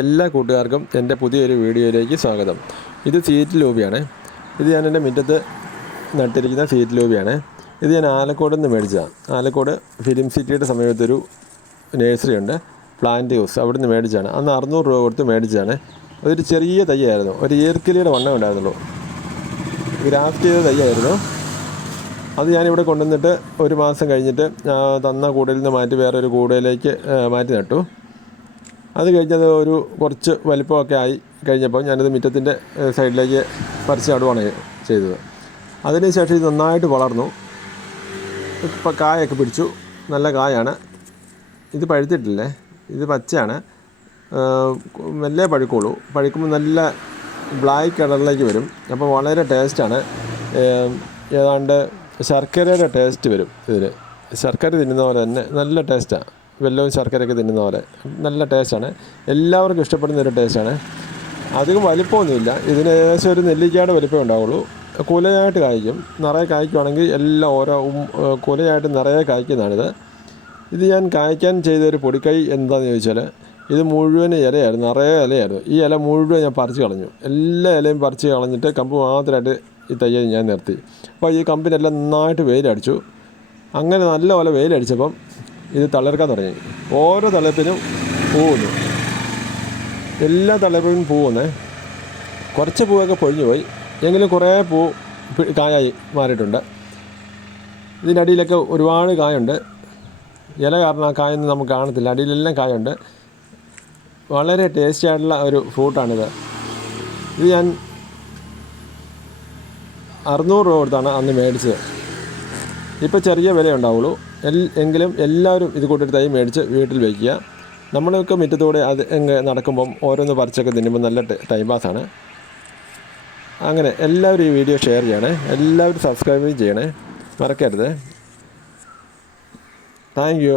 എല്ലാ കൂട്ടുകാർക്കും എന്റെ പുതിയൊരു വീഡിയോയിലേക്ക് സ്വാഗതം. ഇത് സീറ്റ് ലോബിയാണ്. ഇത് ഞാൻ എന്റെ മുറ്റത്ത് നട്ടിരിക്കുന്ന സീറ്റ് ലോബിയാണ്. ഇത് ഞാൻ ആലക്കോട് നിന്ന് മേടിച്ചതാണ് ആലക്കോട് ഫിലിം സിറ്റിയുടെ സമയത്തൊരു നേഴ്സറി ഉണ്ട് പ്ലാന്റ് ഹൗസ്. അവിടെ നിന്ന് മേടിച്ചാണ് അന്ന് അറുന്നൂറ് രൂപ കൊടുത്ത് മേടിച്ചതാണ്. അതൊരു ചെറിയ തയ്യായിരുന്നു. ഒരു ഏർക്കിലിയുടെ വണ്ണം ഉണ്ടായിരുന്നുള്ളൂ. ഗ്രാഫ്റ്റ് ചെയ്ത തയ്യായിരുന്നു. അത് ഞാനിവിടെ കൊണ്ടുവന്നിട്ട് ഒരു മാസം കഴിഞ്ഞിട്ട് തന്ന കൂടയിൽ നിന്ന് മാറ്റി വേറൊരു കൂടയിലേക്ക് മാറ്റി നട്ടു. അത് കഴിഞ്ഞത് ഒരു കുറച്ച് വലിപ്പമൊക്കെ ആയി കഴിഞ്ഞപ്പോൾ ഞാനിത് മുറ്റത്തിന്റെ സൈഡിലേക്ക് പറിച്ച് ചെയ്തത്. അതിനുശേഷം ഇത് നന്നായിട്ട് വളർന്നു. ഇപ്പം കായൊക്കെ പിടിച്ചു. നല്ല കായാണ്. ഇത് പഴുത്തിട്ടില്ലേ? ഇത് പച്ചയാണ്. നല്ല പഴുക്കുള്ളൂ. പഴുക്കുമ്പോൾ നല്ല ബ്ലാക്ക് കളറിലേക്ക് വരും. അപ്പോൾ വളരെ ടേസ്റ്റാണ്. ഏതാണ്ട് ശർക്കരയുടെ ടേസ്റ്റ് വരും ഇതിൽ ശർക്കര തിന്നുന്ന പോലെ തന്നെ നല്ല ടേസ്റ്റാണ് വെല്ലവും ശർക്കരയൊക്കെ തിന്നുന്ന പോലെ. നല്ല ടേസ്റ്റാണ്. എല്ലാവർക്കും ഇഷ്ടപ്പെടുന്ന ഒരു ടേസ്റ്റാണ്. അധികം വലിപ്പമൊന്നുമില്ല. ഇതിന് ഏകദേശം ഒരു നെല്ലിക്കയുടെ വലിപ്പമേ ഉണ്ടാവുള്ളൂ. കുലയായിട്ട് കായ്ക്കും. നിറയെ കായ്ക്കുവാണെങ്കിൽ എല്ലാം ഓരോ കുലയായിട്ട് നിറയെ കായ്ക്കുന്നതാണിത്. ഇത് ഞാൻ കായ്ക്കാൻ ചെയ്ത ഒരു പൊടിക്കൈ എന്താണെന്ന് ചോദിച്ചാൽ ഇത് മുഴുവൻ ഇലയായിരുന്നു. നിറയെ ഇലയായിരുന്നു. ഈ ഇല മുഴുവൻ ഞാൻ പറിച്ച് കളഞ്ഞു. എല്ലാ ഇലയും പറിച്ച് കളഞ്ഞിട്ട് കമ്പ് മാത്രമായിട്ട് ഈ തയ്യൽ ഞാൻ നിർത്തി. അപ്പോൾ ഈ കമ്പിനെല്ലാം നന്നായിട്ട് വെയിലടിച്ചു. അങ്ങനെ നല്ല പോലെ വെയിലടിച്ചപ്പം ഇത് തളിർക്കാൻ തുടങ്ങി. ഓരോ തളിർപ്പിനും പൂവുന്നു എല്ലാ തളിർപ്പിനും പൂവുന്നേ. കുറച്ച് പൂവൊക്കെ പൊഴിഞ്ഞു പോയി. എങ്കിലും കുറേ പൂ കായായി മാറിയിട്ടുണ്ട്. ഇതിന്റെ അടിയിലൊക്കെ ഒരുപാട് കായുണ്ട്. ഇല കാരണം ആ കായൊന്നും നമുക്ക് കാണത്തില്ല. അടിയിലെല്ലാം കായുണ്ട്. വളരെ ടേസ്റ്റി ആയിട്ടുള്ള ഒരു ഫ്രൂട്ടാണിത്. ഇത് ഞാൻ അറുന്നൂറ് രൂപ കൊടുത്താണ് അന്ന് മേടിച്ചത്. ഇപ്പോൾ ചെറിയ വില ഉണ്ടാവുള്ളൂ. എങ്കിലും എല്ലാവരും ഇത് കൂട്ടൊരു തൈ മേടിച്ച് വീട്ടിൽ വയ്ക്കുക. നമ്മളൊക്കെ മുറ്റത്തൂടെ അത് നടക്കുമ്പം ഓരോന്ന് പറിച്ചൊക്കെ തിന്നുമ്പോൾ നല്ല ടൈം പാസ്സാണ് അങ്ങനെ എല്ലാവരും ഈ വീഡിയോ ഷെയർ ചെയ്യണേ. എല്ലാവരും സബ്സ്ക്രൈബ് ചെയ്യണേ. മറക്കരുത്. Thank you